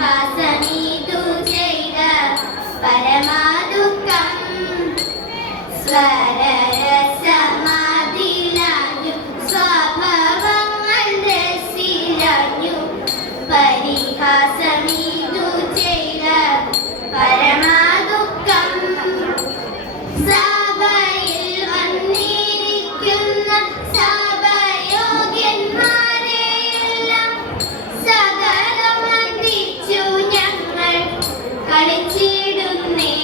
പരിഹാസമീതു ചെയ്ത പരമാദുഃഖം സ്വരരസമാതിലഞ്ഞു സ്വഭാവങ്ങൾ രസിലഞ്ഞു പരിഹാസമീതു ചെയ്ത പരമാദുഃഖം സഭയിൽ വന്നിരിക്കുന്ന സഭയോഗ്യന്മാരെയെല്ലാം സകലം വന്ദിച്ചു ഞങ്ങൾ കളിച്ചിടുന്നേ.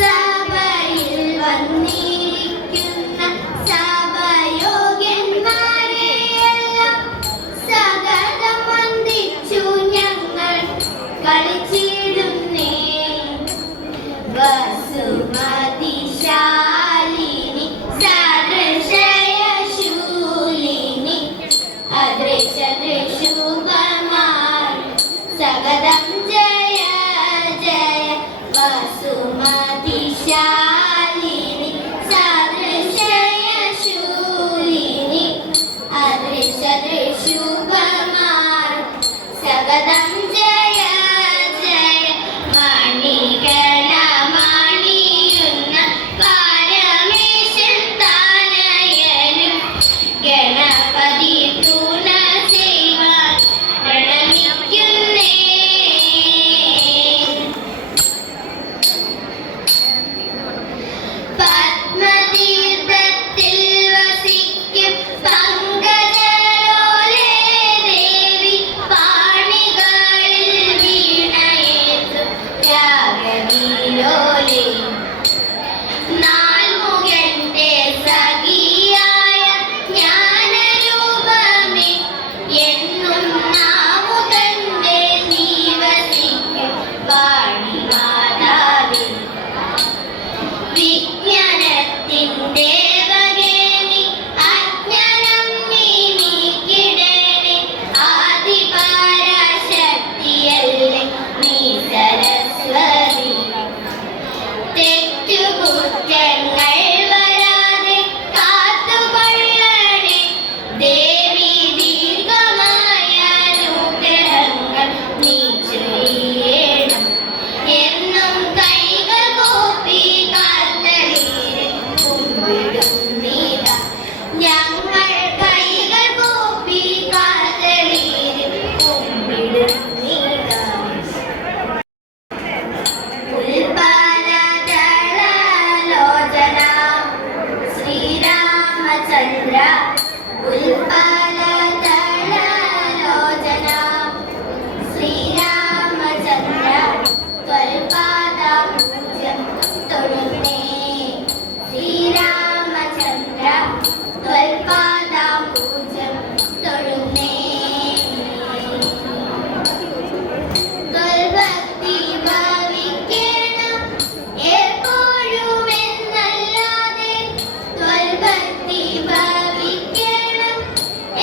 സഭയിൽ വന്നിരിക്കുന്ന സഭയോഗ്യന്മാരെയെല്ലാം സകലം വന്ദിച്ചു ഞങ്ങൾ കളിച്ചിടുന്നേ. വസുമതിശാലിനി സദൃശയശൂലിനി അദൃശദൃശുപമാർ സകദം ജയ ജയ. വസുമതിശാലിനി സദൃശയശൂലിനി അദൃശദൃശുപമാർ സകദം ജയ ജയ. മണികളമണിയുന്ന പരമേശൻ താനയനും ഗണപതി തുണ ചെയ്യുവാൻ പ്രണമിക്കുന്നേ. പത്മതീർത്ഥത്തിൽ വസിക്കും പങ്കജലോലേ ദേവി പാണികളിൽ വീണയേറ്റും രാഗവിലോലേ. നാൽമുഖന്റെ സഖിയായ ജ്ഞാനരൂപമേ എന്നും നാമുഖന്റെ നീ വസിക്കും പാണിമാതാവേ. വിജ്ഞാനത്തിൻ്റെ വകേനി അജ്ഞാനം നീ നീക്കിടണേ. ആദിപരാശക്തിയല്ലേ നീ സരസ്വതി. തെറ്റുകുറ്റങ്ങൾ വരാതെ കാത്തുകൊള്ളണേ ദേവി. ദീർഘമായ അനുഗ്രഹങ്ങൾ നീ ചെയ്യണം. എന്നും കൈകൾ കൂപ്പി കാൽത്തളീരെ കുമ്പിടുന്നീതാ ഞങ്ങൾ. കൈകൾ കൂപ്പി കാൽത്തളീരെ കുമ്പിടുന്നീതാ. ഉൽപ്പലദളലോചന ശ്രീരാമചന്ദ്ര. ഉൽപ്പലദളലോചന ശ്രീരാമചന്ദ്ര. ത്വൽപാദപൂജ്യം തൊഴുന്നേ. ശ്രീരാമചന്ദ്ര ത്വൽപാദപൂജ്യം തൊഴുന്നേ. ത്വൽഭക്തി ഭവിക്കണം എപ്പോഴുമെന്നല്ലാതെ. ത്വൽഭക്തി ഭവിക്കണം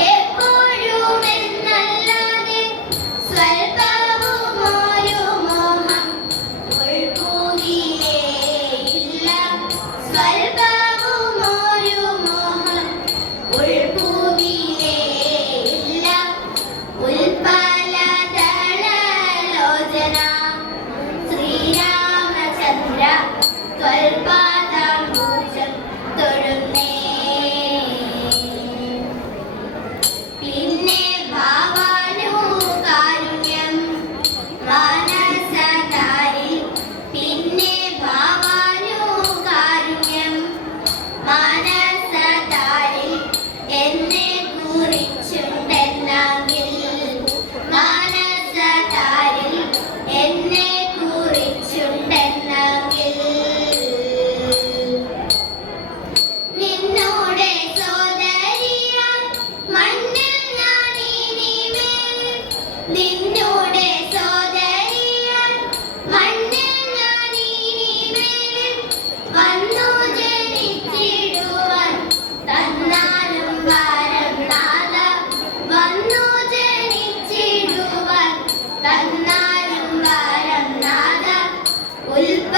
എപ്പോഴുമെന്നല്ലാതെ. സ്വൽപവുമൊരു മോഹം ഉൾപ്പൂവിലേയില്ല. സ്വൽപവുമൊരു മോഹം ഉൾപ്പൂവിലേയില്ല. ഉൽപ്പലദളലോചന ശ്രീരാമചന്ദ്ര ത്വൽപാദപൂജ്യം തൊഴുന്നേ. പിന്നെ ഭാവാനുകാരുണ്യം മാനസതാരിൽ. പിന്നെ ഭാവാനുകാരുണ്യം മാനസതാരിൽ എന്നെ കുറിച്ചുണ്ടെന്നെങ്കിൽ. മാനസതാരിൽ എന്നെ കുറിച്ചുണ്ടെന്നെങ്കിൽ. നിന്നോടെ സോദരിയാൽ മണ്ണിൽ ഞാനിനിമേൽ. നിന്നോടെ സോദരിയാൽ മണ്ണിൽ ഞാനിനിമേൽ വന്നു ജനിച്ചിടുവാൻ തന്നാലും വരം നാഥ. വന്നു ജനിച്ചിടുവാൻ തന്നാലും വരം നാഥ. ഉൽപ്പ